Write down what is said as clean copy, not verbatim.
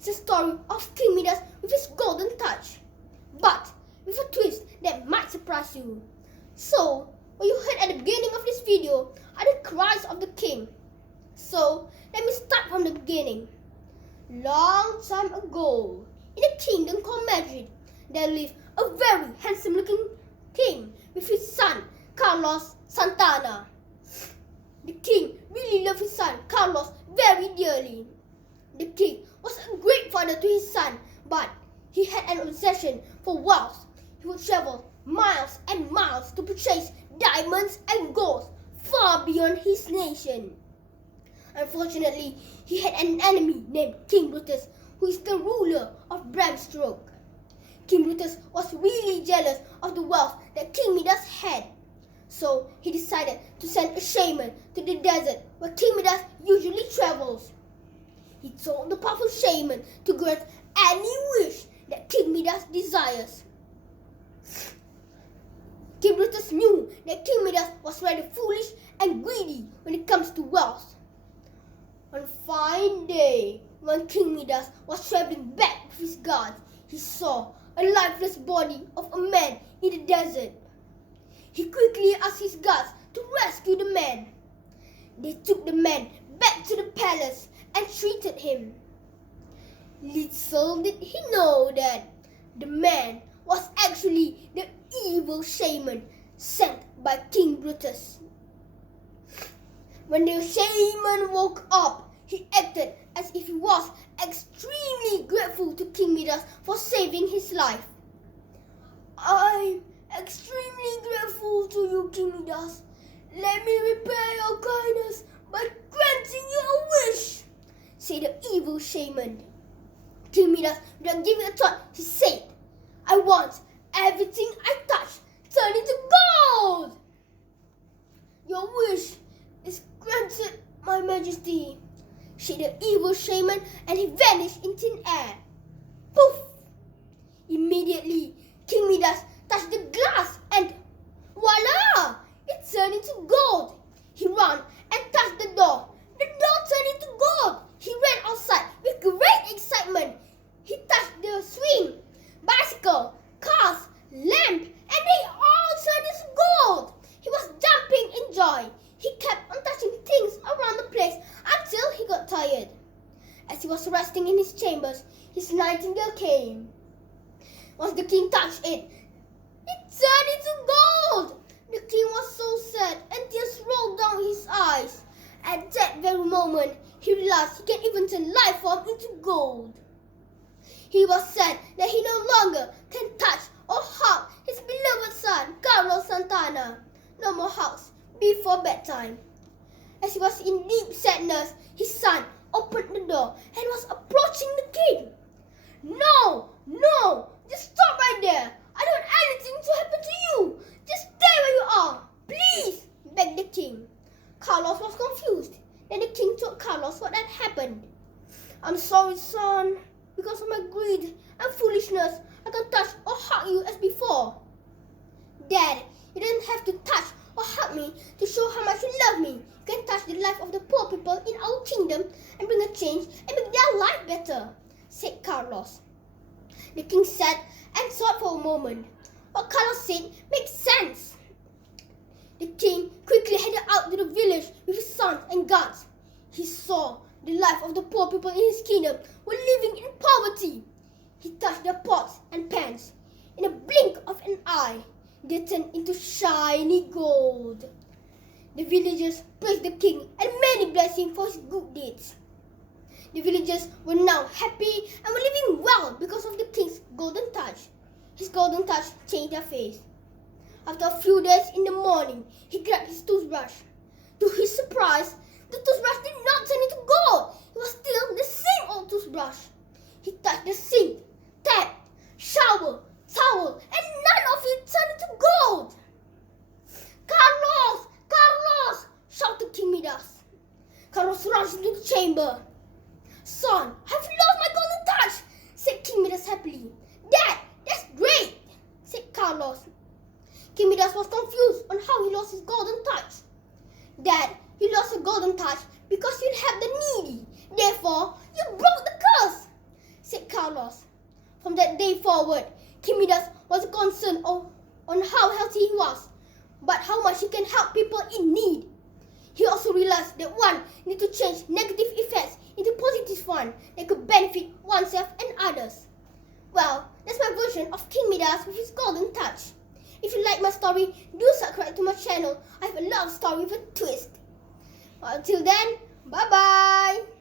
It's a story of King Midas with his golden touch, but with a twist that might surprise you. So, what you heard at the beginning of this video are the cries of the king. So, let me start from the beginning. Long time ago, in a kingdom called Madrid, there lived a very handsome-looking king with his son, Carlos Santana. The king really loved his son, Carlos, very dearly. The king was a great father to his son, but he had an obsession for wealth. He would travel miles and miles to purchase diamonds and gold far beyond his nation. Unfortunately, he had an enemy named King Brutus, who is the ruler of Bramstroke. King Brutus was really jealous of the wealth that King Midas had. So he decided to send a shaman to the desert where King Midas usually travels. He told the powerful shaman to grant any wish that King Midas desires. King Brutus knew that King Midas was rather foolish and greedy when it comes to wealth. One fine day, when King Midas was traveling back with his guards, he saw a lifeless body of a man in the desert. He quickly asked his guards to rescue the man. They took the man back to the palace and treated him. Little did he know that the man was actually the evil shaman sent by King Brutus. When the shaman woke up, he acted as if he was extremely grateful to King Midas for saving his life. "I'm extremely grateful to you, King Midas. Let me repay your kindness by granting you a wish," said the evil shaman. King Midas, without giving a thought, he said, "I want everything I touch turn into gold." "Your wish is granted, my majesty," said the evil shaman, and he vanished in thin air. Poof! Immediately, King Midas touched the glass and voila! It turned into gold. He ran and touched the door. The door turned into gold. He ran outside with great excitement. He touched the swing, bicycle, cars, lamp, and they all turned into gold. He was jumping in joy. He kept on touching things around the place until he got tired. As he was resting in his chambers, his nightingale came. Once the king touched it, it turned into gold. The king was so sad and tears rolled down his eyes. At that very moment, he realized he can even turn life form into gold. He was sad that he no longer can touch or hug his beloved son, Carlos Santana. No more hugs before bedtime. As he was in deep sadness, his son opened the door and was approaching the king. No! Just stop right there. I don't want anything to happen to you. Just stay where you are, please," begged the king. Carlos was confused. Then the king told Carlos what had happened. "I'm sorry, son. Because of my greed and foolishness, I can't touch or hug you as before." "Dad, you don't have to touch or hug me to show how much you love me. You can touch the life of the poor people in our kingdom and bring a change and make their life better," said Carlos. The king sat and thought for a moment. What Carlos said makes sense. The king quickly headed out to the village with his sons and guards. He saw the life of the poor people in his kingdom were living in poverty. He touched their pots and pans. In a blink of an eye, they turned into shiny gold. The villagers praised the king and many blessed him for his good deeds. The villagers were now happy and were living well because of the king's golden touch. His golden touch changed their face. After a few days in the morning, he grabbed his toothbrush. To his surprise, the toothbrush did not turn into gold. It was still the same old toothbrush. He touched the sink, tap, shower, towel, and none of it turned into gold. Carlos! Shouted King Midas. Carlos rushed into the chamber. "Son, I've lost my golden touch," said King Midas happily. "Dad, that's great," said Carlos. King Midas was confused on how he lost his golden touch. "Dad, you lost your golden touch because you helped the needy. Therefore, you broke the curse," child loss. From that day forward, King Midas was concerned on how healthy he was, but how much he can help people in need. He also realized that one needs to change negative effects into positive one that could benefit oneself and others. Well, that's my version of King Midas with his golden touch. If you like my story, do subscribe to my channel. I have a lot of story with a twist. Until then, bye-bye.